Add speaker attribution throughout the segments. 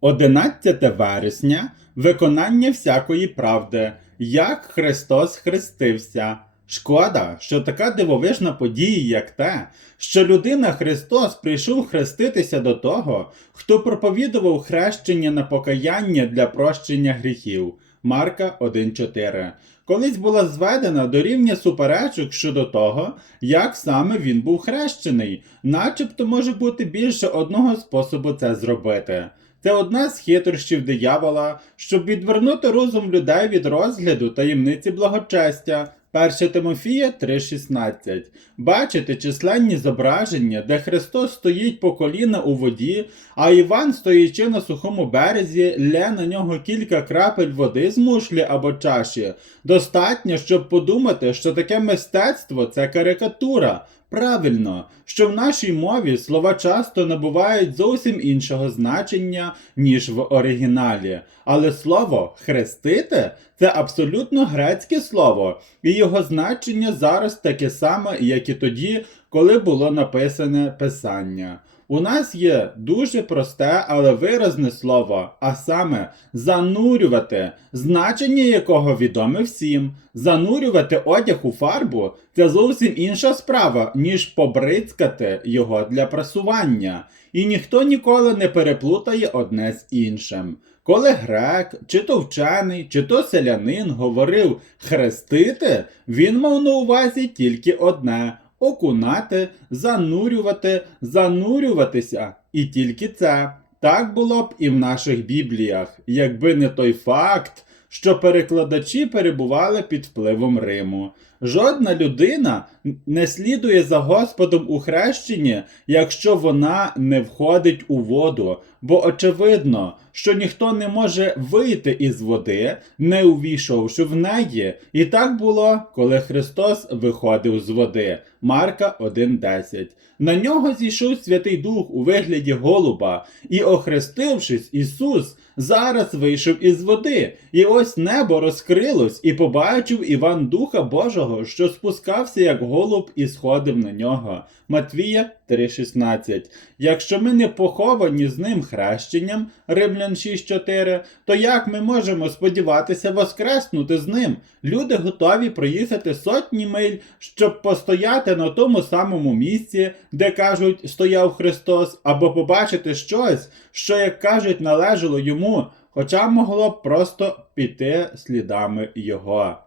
Speaker 1: 11 вересня виконання всякої правди, як Христос хрестився. Шкода, що така дивовижна подія, як те, що людина Христос прийшов хреститися до того, хто проповідував хрещення на покаяння для прощення гріхів. Марка 1.4. Колись була зведена до рівня суперечок щодо того, як саме він був хрещений, начебто може бути більше одного способу це зробити. Це одна з хитрощів диявола, щоб відвернути розум людей від розгляду таємниці благочестя. 1 Тимофія 3:16. Бачите численні зображення, де Христос стоїть по коліна у воді, а Іван, стоячи на сухому березі, лє на нього кілька крапель води з мушлі або чаші. Достатньо, щоб подумати, що таке мистецтво це карикатура. Правильно, що в нашій мові слова часто набувають зовсім іншого значення, ніж в оригіналі. Але слово хрестити це абсолютно грецьке слово, і його значення зараз таке саме, як і тоді, коли було написане писання. У нас є дуже просте, але виразне слово, а саме занурювати, значення якого відоме всім. Занурювати одяг у фарбу це зовсім інша справа, ніж побризкати його для прасування. І ніхто ніколи не переплутає одне з іншим. Коли грек, чи то вчений, чи то селянин говорив хрестити, він мав на увазі тільки одне окунати, занурювати, занурюватися. І тільки це. Так було б і в наших бібліях, якби не той факт, що перекладачі перебували під впливом Риму. Жодна людина не слідує за Господом у хрещенні, якщо вона не входить у воду, бо очевидно, що ніхто не може вийти із води, не увійшовши в неї. І так було, коли Христос виходив з води. Марка 1.10. На нього зійшов Святий Дух у вигляді голуба, і, охрестившись, Ісус зараз вийшов із води, і ось небо розкрилось, і побачив Іван Духа Божого, що спускався як голуб і сходив на нього. Матвія 3,16. Якщо ми не поховані з ним хрещенням, Римлян 6,4, то як ми можемо сподіватися воскреснути з ним? Люди готові проїхати сотні миль, щоб постояти на тому самому місці, де кажуть, стояв Христос, або побачити щось, що, як кажуть, належало йому, хоча могло б просто піти слідами його.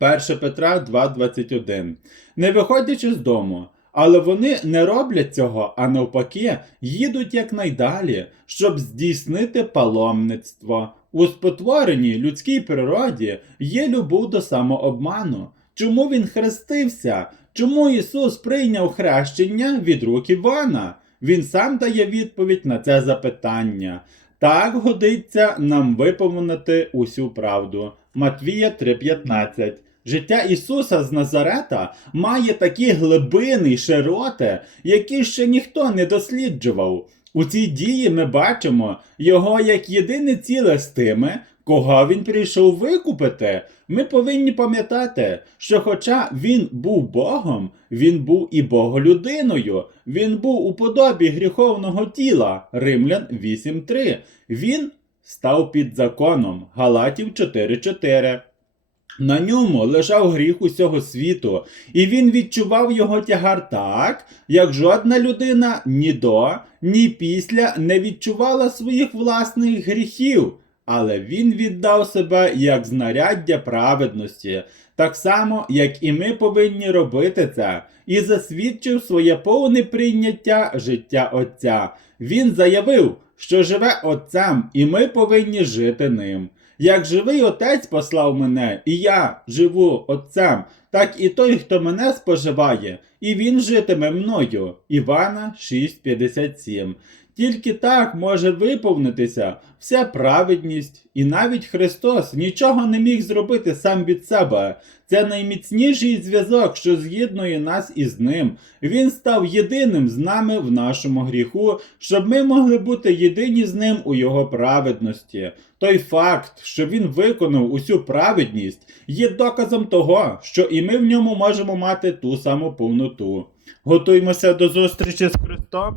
Speaker 1: 1 Петра 2,21. Не виходячи з дому, але вони не роблять цього, а навпаки, їдуть якнайдалі, щоб здійснити паломництво. У спотвореній людській природі є любов до самообману. Чому він хрестився? Чому Ісус прийняв хрещення від рук Івана? Він сам дає відповідь на це запитання. Так годиться нам виповнити усю правду. Матвія 3:15. Життя Ісуса з Назарета має такі глибини й широти, які ще ніхто не досліджував. У цій дії ми бачимо його як єдине ціле з тими, кого він прийшов викупити. Ми повинні пам'ятати, що хоча він був Богом, він був і Боголюдиною, він був у подобі гріховного тіла Римлян 8.3. Він став під законом Галатів 4.4. На ньому лежав гріх усього світу, і він відчував його тягар так, як жодна людина ні до, ні після не відчувала своїх власних гріхів, але він віддав себе як знаряддя праведності, так само, як і ми повинні робити це, і засвідчив своє повне прийняття життя Отця. Він заявив, що живе Отцем, і ми повинні жити ним. Як живий отець послав мене, і я живу отцем, так і той, хто мене споживає, і він житиме мною. Івана 6,57. Тільки так може виповнитися вся праведність, і навіть Христос нічого не міг зробити сам від себе. Це найміцніший зв'язок, що з'єднує нас із ним. Він став єдиним з нами в нашому гріху, щоб ми могли бути єдині з ним у його праведності. Той факт, що він виконав усю праведність, є доказом того, що і ми в ньому можемо мати ту саму повноту. Готуймося до зустрічі з Христом